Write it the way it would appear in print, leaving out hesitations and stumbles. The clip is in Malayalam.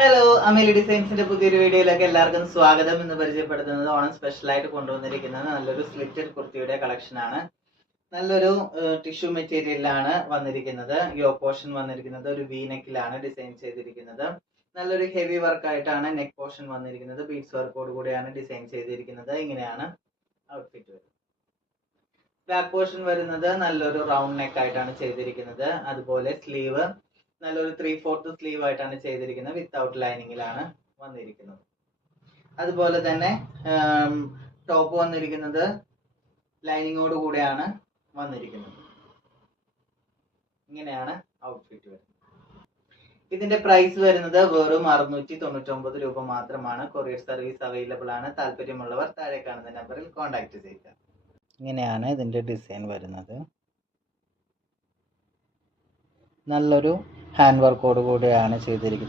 ഹലോ, അമേലി ഡിസൈൻസിന്റെ പുതിയൊരു വീഡിയോയിലേക്ക് എല്ലാവർക്കും സ്വാഗതം. എന്ന് പരിചയപ്പെടുത്തുന്നത് ഓണം സ്പെഷ്യലായിട്ട് കൊണ്ടുവന്നിരിക്കുന്നത് നല്ലൊരു സ്ലിറ്റഡ് കുർത്തിയുടെ കളക്ഷൻ ആണ്. നല്ലൊരു ടിഷ്യൂ മെറ്റീരിയലിലാണ് വന്നിരിക്കുന്നത്. യോ പോർഷൻ വന്നിരിക്കുന്നത് ഒരു വി നെക്കിലാണ് ഡിസൈൻ ചെയ്തിരിക്കുന്നത്. നല്ലൊരു ഹെവി വർക്ക് ആയിട്ടാണ് നെക്ക് പോർഷൻ വന്നിരിക്കുന്നത്. ബീഡ്സ് വർക്കോട് കൂടിയാണ് ഡിസൈൻ ചെയ്തിരിക്കുന്നത്. ഇങ്ങനെയാണ് ഔട്ട്ഫിറ്റ് വരുന്നത്. ബാക്ക് പോർഷൻ വരുന്നത് നല്ലൊരു റൗണ്ട് നെക്ക് ആയിട്ടാണ് ചെയ്തിരിക്കുന്നത്. അതുപോലെ സ്ലീവ് നല്ലൊരു 3/4 സ്ലീവ് ആയിട്ടാണ് ചെയ്തിരിക്കുന്നത്. വിത്തൗട്ട് ലൈനിങ്ങിലാണ് വന്നിരിക്കുന്നത്. അതുപോലെ തന്നെ ടോപ്പ് വന്നിരിക്കുന്നത് ലൈനിങ്ങോട് കൂടെയാണ് വന്നിരിക്കുന്നത്. ഇങ്ങനെയാണ് ഔട്ട്ഫിറ്റ് വരുന്നത്. ഇതിന്റെ പ്രൈസ് വരുന്നത് വെറും 699 രൂപ മാത്രമാണ്. കൊറിയർ സർവീസ് അവൈലബിൾ ആണ്. താല്പര്യമുള്ളവർ താഴെ കാണുന്ന നമ്പറിൽ കോൺടാക്ട് ചെയ്യുക. ഇങ്ങനെയാണ് ഇതിന്റെ ഡിസൈൻ വരുന്നത്. നല്ലൊരു ഹാൻഡ് വർക്കോട് കൂടിയാണ് ചെയ്തിരിക്കുന്നത്.